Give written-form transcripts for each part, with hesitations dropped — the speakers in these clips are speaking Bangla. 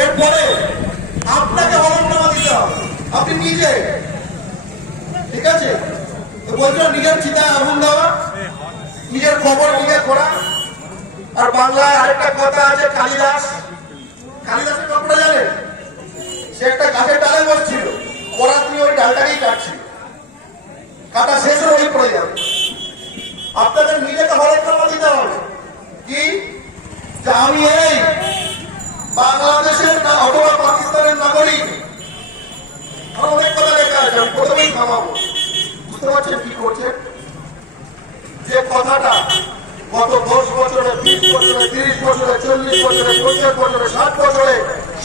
এরপরে আপনাকে হলফনামা দিতে হবে, আপনি নিজে, ঠিক আছে? বলছো নিজের চিতায় আগুন দেওয়া, নিজের খবর নিজে করা। আর বাংলায় আরেকটা কথা আছে, কালিদাসের গল্পটা জানেন? সে একটা গাছের ডালে বসছিল, পরাত্রি ওই ডালটাকেই কাটছিল, কাটা শেষ হলে ওই পড়ে যাবে। আপনাদের নিজেকে হলফনামা দিতে হবে কি, যে আমি এই বাংলাদেশের না অথবা পাকিস্তানের নাগরিক। আর অনেক কথা লেখা আছে, আমি প্রথমেই থামাবো। বুঝতে পারছেন কি করছে? যে কথাটা গত 10 বছরে, 20 বছরে, 30 বছরে, 40 বছরে, 50 বছরে, 60 বছরে,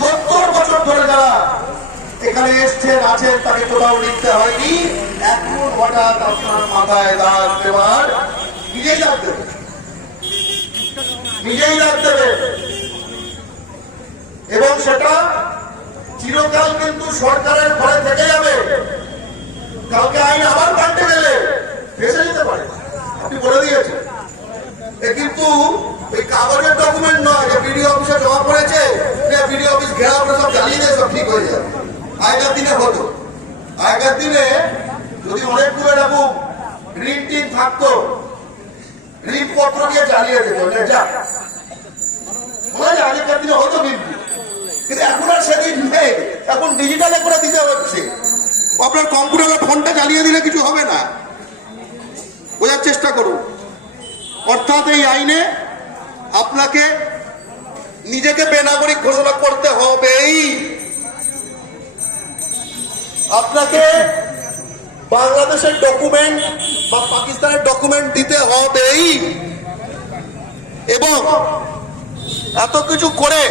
70 বছর ধরে যারা এখানে এসছেন আছেন, তাকে কোথাও লিখতে হয়নি। এখন হঠাৎ আপনার মাথায় দাগ দেওয়ার নিজেই দাগ দেবে, নিজেই দাগ দেবে। এবং সেটা চিরকাল কিন্তু সরকারের ঘরে থেকে যাবে। কালকে আইন আবার পাল্টে গেলে ফেসে যেতে পারে, আপনি বলে দিয়েছেন। কিন্তু ওই কাগজের ডকুমেন্ট নয় যে বিডিও অফিসে জমা পড়েছে, বিডিও অফিস ঘেরাও করে সব জ্বালিয়ে দিয়ে সব ঠিক হয়ে যাবে। আগেকার দিনে হতো, আগেকার দিনে যদি অনেকগুলো এরকম ঋণ টিন থাকতো, ঋণপত্র দিয়ে জ্বালিয়ে দিত। আগেকার দিনে হতো কিন্তু এখন আর সেদিন নেই, এখন ডিজিটালে করে দিতে হচ্ছে। আপনার কম্পিউটারে ফোনটা জ্বালিয়ে দিলে কিছু হবে না, বোঝার চেষ্টা করুন। অর্থাৎ এই আইনে আপনাকে নিজেকে বেনাগরিক ঘোষণা করতে হবেই, আপনাকে বাংলাদেশের ডকুমেন্ট বা পাকিস্তানের ডকুমেন্ট দিতে হবেই। এবং এত কিছু করে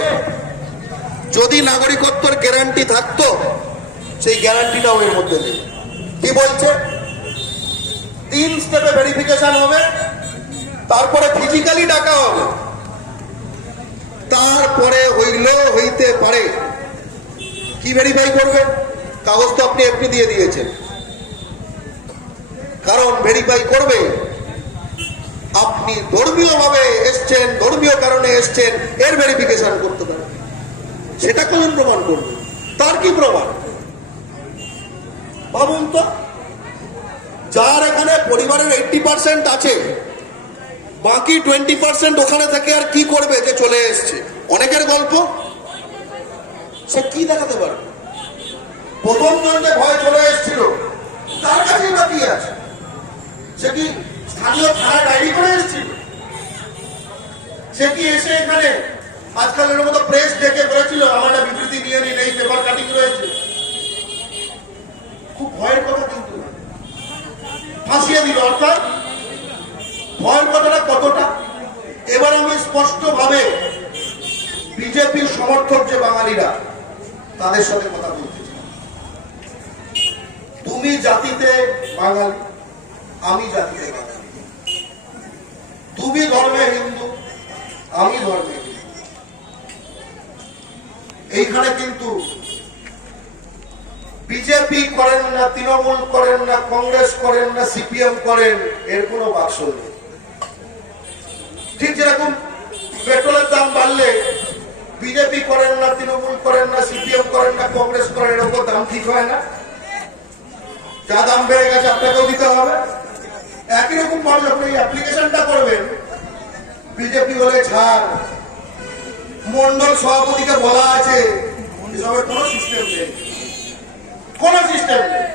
যদি নাগরিকত্বের গ্যারান্টি থাকতো, সেই গ্যারান্টিটাও এর মধ্যে নেই। কি বলছে? 3 স্টেপে ভেরিফিকেশন হবে, তারপরে ফিজিক্যালি ডাকা হবে, তারপরে হইতে পারে। কি ভেরিফাই করবে? কাগজ তো আপনি এমনি দিয়ে দিয়েছেন, কারণ ভেরিফাই করবে আপনি ধর্মীয় ভাবে এসছেন, ধর্মীয় কারণে এসছেন, এর ভেরিফিকেশন করতে পারে। সেটা কখন প্রমাণ করবে? তার কি প্রমাণ? ভাবুন তো, যার এখানে পরিবারের 80% আছে, বাকি 20% ওখানে থেকে আর কি করবে যে চলে এসছে? অনেকের গল্প, সে কি দেখাতে পারবে? প্রথম যে ভয় চলে এসেছিল, তার কাছেই বা কি আছে? সে কি স্থানীয় থানায় ডায়েরি করে এসেছিল? সে কি এসে এখানে আজকালের মতো প্রেস ডেকে বলেছিল আমার একটা বিবৃতি নিয়ে নিন, এই পেপার কাটিং রয়েছে? খুব ভয়ের কথা, কিন্তু ফাঁসিয়ে দিল। অর্থাৎ ভয়ের কথাটা কতটা, এবার আমি স্পষ্ট ভাবে বিজেপির সমর্থক যে বাঙালিরা, তাদের সাথে কথা বলতে চাই। তুমি জাতিতে বাঙালি, আমি জাতিতে বাঙালি। তুমি ধর্মে হিন্দু, আমি ধর্মে হিন্দু। এইখানে কিন্তু বিজেপি করেন না, তৃণমূল করেন না, কংগ্রেস করেন না, সিপিএম করেন, এর কোনো বাক্স নেই। ঠিক যেরকম পেট্রোলের দাম বাড়লে বিজেপি করেন না, তৃণমূল করেন না, সিপিএম করেন না, কংগ্রেস করেন, এর উপর দাম ঠিক হয় না। যা দাম বেড়ে গেছে আপনাকেও দিতে হবে। একই রকম ভাবে যখন এই অ্যাপ্লিকেশনটা করবেন, বিজেপি বলে ছাড়, মন্ডল সভাপতিকে বলা আছে, এসবের কোনো সিস্টেম নেই, কোনো সিস্টেম নেই।